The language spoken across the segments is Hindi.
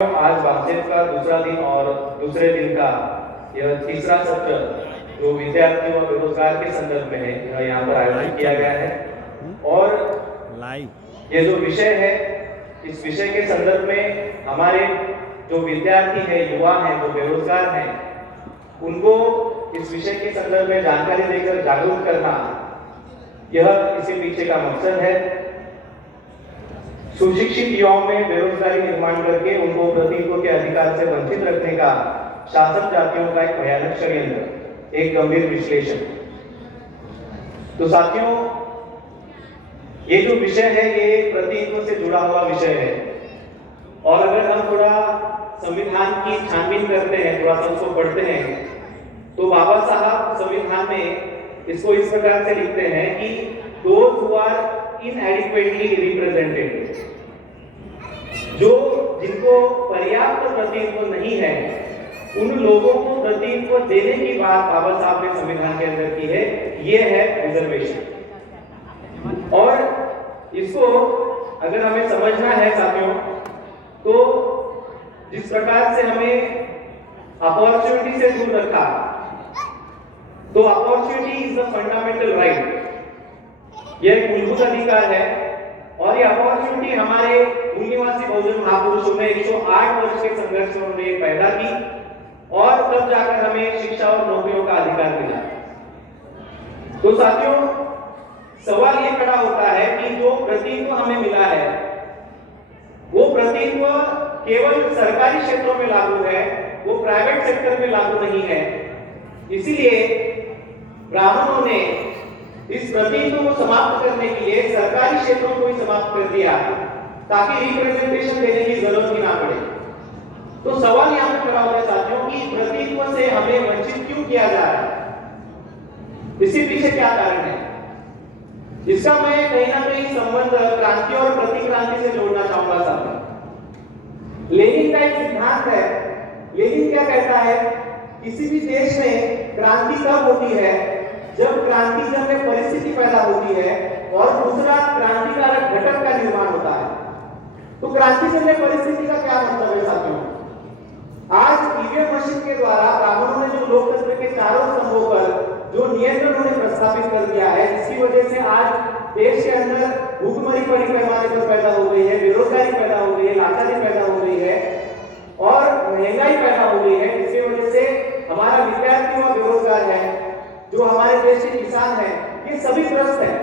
आज बातचीत का दूसरा दिन और दूसरे दिन का यह तीसरा सत्र जो विद्यार्थी व बेरोजगार के संदर्भ में है यह यहाँ पर आयोजित किया गया है। और ये जो विषय है इस विषय के संदर्भ में हमारे जो विद्यार्थी है, युवा हैं, जो बेरोजगार हैं, उनको इस विषय के संदर्भ में जानकारी देकर जागरूक करना यह इसी पीछे का मकसद है। सुशिक्षित युवाओं में बेरोजगारी निर्माण करके उनको प्रतिनिधित्व के अधिकार से वंचित रखने का शासक जातियों का एक भयानक षड्यंत्र, एक गंभीर विश्लेषण। तो साथियों, ये जो विषय है ये प्रतिनिधित्व से जुड़ा हुआ विषय है। और अगर हम थोड़ा संविधान की छानबीन करते हैं, थोड़ा सा उसको पढ़ते हैं, तो बाबा साहब संविधान में इसको इस प्रकार से लिखते हैं कि those who are inadequately represented, जो जिनको पर्याप्त प्रतिनिधित्व नहीं है, उन लोगों को प्रतिनिधित्व देने की बात बाबा साहब ने संविधान के अंदर की है। ये है रिजर्वेशन। और इसको अगर हमें समझना है साथियों, तो जिस प्रकार से हमें अपॉर्चुनिटी से दूर रखा, तो opportunity is the fundamental right, यह एक मूलभूत अधिकार है। और ये अपॉर्चुनिटी हमारे मूल निवासी बहुजन महापुरुषों ने 108 वर्ष के संघर्ष में उन्होंने पैदा की और तब जाकर हमें शिक्षा और नौकरियों का अधिकार मिला। तो साथियों, सवाल ये खड़ा होता है कि जो प्रतिनिधित्व हमें मिला है वो प्रतिनिधित्व केवल सरकारी क्षेत्रों में लागू है, वो प्राइवेट सेक्टर में लागू नहीं है। इसीलिए ब्राह्मणों ने इस प्रतिनिधित्व को समाप्त करने के लिए सरकारी क्षेत्रों को ही समाप्त कर दिया ताकि रिप्रेजेंटेशन देने की जरूरत ही ना पड़े। तो सवाल यहां पर खड़ा होता है साथियों कि प्रतिनिधित्व से हमें वंचित क्यों किया जा रहा है, इसके पीछे क्या कारण है। इसका मैं कहीं ना कहीं संबंध क्रांति और प्रतिक्रांति से जोड़ना चाहूंगा साथियों। लेनिन का एक सिद्धांत है। लेनिन क्या कहता है, किसी भी देश में क्रांति तब होती है जब क्रांतिजन्य परिस्थिति पैदा होती है और दूसरा क्रांतिकारक घटक का निर्माण होता है। तो क्रांतिजन्य परिस्थिति का क्या मतलब है साथियों? आज ईवीएम मशीन के द्वारा ब्राह्मणों ने जो लोकतंत्र के चारों स्तंभों पर जो नियंत्रण उन्होंने प्रस्थापित कर दिया है, जिसकी वजह से आज देश के अंदर भूखमरी बड़ी पैमाने पर पैदा हो गई है, बेरोजगारी पैदा हो गई है, लाचारी पैदा हो गई है और महंगाई पैदा हो गई है, जिसकी वजह से हमारा विद्यार्थी और बेरोजगार है, जो हमारे देश के किसान हैं, ये सभी त्रस्त हैं।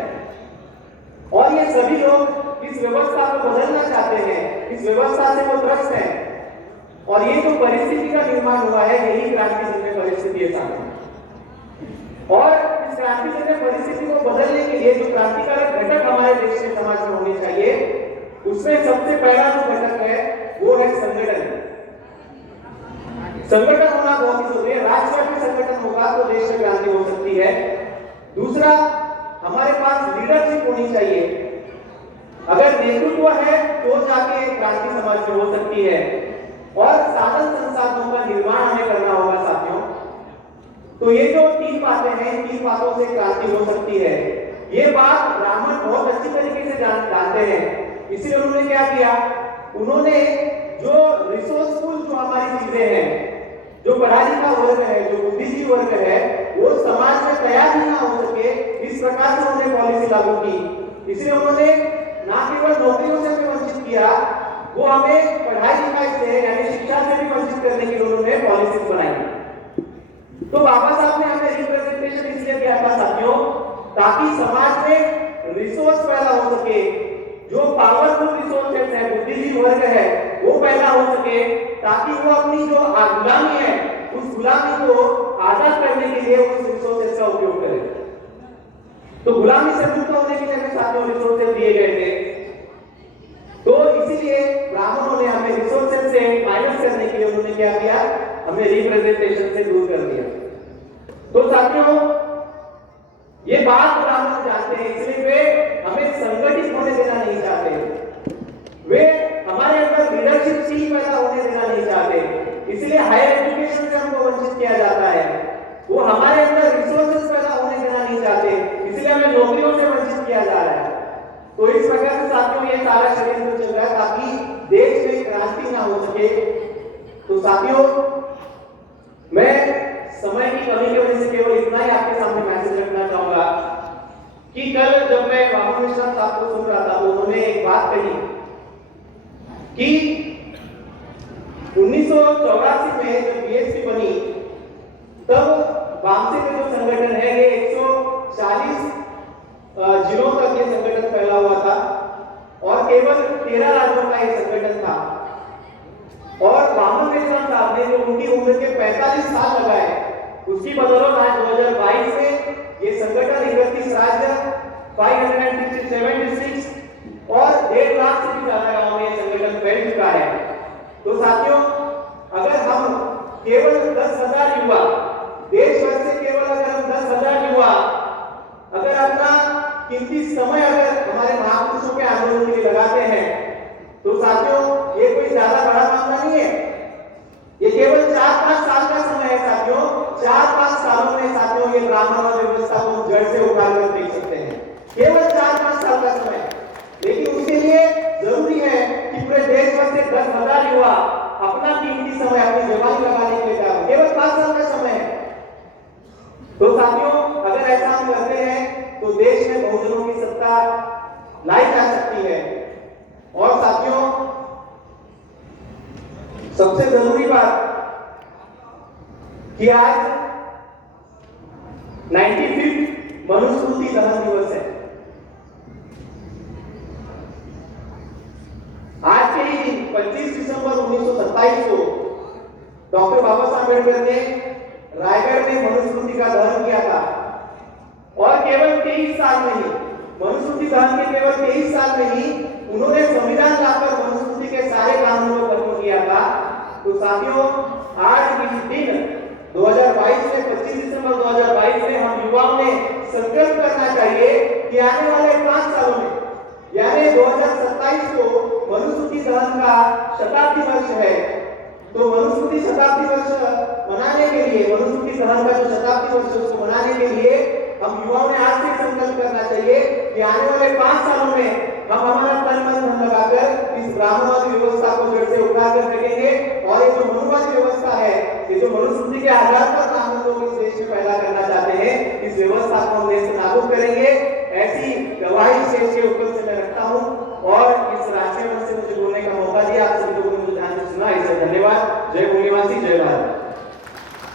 और ये सभी लोग इस व्यवस्था को बदलना चाहते हैं, इस व्यवस्था से वो त्रस्त हैं। और ये जो परिस्थिति का निर्माण हुआ है यही क्रांतिजन्य परिस्थिति है साथियों। और इस क्रांतिजन्य परिस्थिति को बदलने के लिए जो क्रांतिकारक घटक हमारे देश के समाज में होने चाहिए, उसमें सबसे पहला जो घटक है वो है संगठन। संगठन होना बहुत ही जरूरी है। राष्ट्रव्यापी संगठन होगा तो देश में क्रांति हो सकती है। दूसरा, हमारे पास लीडरशिप होनी चाहिए। अगर नेतृत्व है तो जाके क्रांति समाज में हो सकती है। और साधन संसाधनों का निर्माण हमें करना होगा साथियों। तो ये जो तीन बातें हैं, इन तीन बातों से क्रांति हो सकती है। ये बात ब्राह्मण बहुत अच्छी तरीके से जानते हैं। इसलिए उन्होंने क्या किया, उन्होंने जो रिसोर्सफुल जो हमारी चीजें हैं, जो पढ़ा लिखा वर्ग है, जो बुद्धिजीवी वर्ग है, वो समाज में तैयार ही ना हो सके, इस प्रकार से उन्होंने पॉलिसी लागू की। इसलिए उन्होंने ना केवल नौकरियों से भी वंचित किया, वो हमें पढ़ाई लिखाई से यानी शिक्षा से भी वंचित करने की उन्होंने पॉलिसी बनाई। तो बाबा साहब ने हमें रिप्रेजेंटेशन इसलिए दिया था साथियों, ताकि समाज में रिसोर्स पैदा हो सके, जो पावरफुल रिसोर्सेस है, बुद्धिजीवी वर्ग है, वो पैदा हो सके, ताकि वो अपनी जो गुलामी है उस गुलामी को आजाद करने के लिए उस रिसोर्सेस का उपयोग करे। तो गुलामी से मुक्त होने के लिए हमें साथियों रिसोर्सेस दिए गए थे। तो इसीलिए ब्राह्मणों ने हमें रिसोर्सेस से माइनस करने के लिए उन्होंने क्या किया, हमें रिप्रेजेंटेशन से दूर कर दिया। तो साथियों, ये बात ब्राह्मण जानते हैं, इसलिए वे हमें संगठित होने देना नहीं चाहते। वे हमारे अंदर लीडरशिप स्किल पैदा होने देना नहीं चाहते। इसलिए हायर एजुकेशन से हमको वंचित किया जाता है। वो हमारे अंदर रिसोर्सेस पैदा होने देना नहीं चाहते, इसलिए हमें नौकरियों से वंचित किया जा रहा है। तो इस प्रकार से साथियों ये सारा षड्यंत्र चल रहा है ताकि देश में क्रांति ना हो सके, तो साथियों, मैं समय की कमी की वजह से केवल इतना ही आपके सामने मैसेज रखना चाहूंगा कि कल जब मैं वामन मिश्रा साहब को सुन रहा था तो उन्होंने एक बात कही कि 1984 में जब बीएसपी बनी तब वामसे का जो संगठन है ये 140 जिलों तक ये संगठन फैला हुआ था और केवल 13 राज्यों का ये संगठन था। और वामन मिश्रा साहब ने जो उनकी उम्र के 45 साल लगाए, उसकी बदौलत आज 2022 में ये संगठन 31 राज्य, 567 डिस्ट्रिक्ट और 1.5 लाख से भी ज्यादा गांव में ये संगठन फैल चुका है। तो साथियों, अगर हम केवल 10,000 युवा, देश भर से केवल अगर हम 10,000 युवा अगर अपना कीमती समय अगर हमारे महापुरुषों के आंदोलन के लिए लगाते हैं तो साथियों, ये कोई ज्यादा बड़ा मामला नहीं है। ये केवल 4-5 साल का समय है साथियों। 4-5 सालों में साथियों ये ब्राह्मणवाद व्यवस्था को जड़ से उखाड़ कर देख सकते हैं। केवल 4-5 साल का समय, लेकिन उसके लिए जरूरी है कि पूरे देश भर से 10,000 युवा अपना कीमती समय अपनी जवानी लगाने के लिए तैयार हो। केवल 5 साल का समय है। तो साथियों, अगर ऐसा हम करते हैं तो देश में बहुजनों की सत्ता लाई जा सकती है। और साथियों, सबसे जरूरी बात कि आज 95th मनुस्मृति दहन दिवस है। आज के ही दिन 25 दिसंबर 1927 को डॉक्टर बाबा साहब अम्बेडकर ने रायगढ़ में मनुस्मृति का दहन किया था और केवल 23 साल में ही, मनुस्मृति दहन के केवल 23 साल में ही उन्होंने संविधान लाकर मनुस्मृति के सारे कानूनों को खत्म किया था। तो साथियों, आज इस दिन 2022 में 25 दिसंबर 2022 में हम युवाओं ने संकल्प करना चाहिए कि आने वाले 5 सालों में यानी 2027 को मनुस्मृति दहन का शताब्दी वर्ष है। तो मनुस्मृति शताब्दी वर्ष मनाने के लिए, मनुस्मृति दहन का जो शताब्दी वर्ष उसको मनाने के लिए हम युवाओं ने आज से संकल्प करना चाहिए कि आने वाले 5 सालों में हम हमारा तन मन धन लगाकर इस ब्राह्मणवादी व्यवस्था को जड़ से उखाड़ कर फेंकेंगे और ये जो मनुवादी व्यवस्था है, ये जो मनुस्मृति के आधार पर ब्राह्मण लोग इस देश में पैदा करना चाहते हैं, इस व्यवस्था को हम देश में नाबूद करेंगे। ऐसी गवाही स्टेज के ऊपर से मैं रखता हूं और इस राष्ट्रीय मंच से मुझे बोलने का मौका दिया। आप सभी लोगों ने मुझे ध्यान से सुना, इसलिए धन्यवाद। जय भूमिवासी, जय भारत।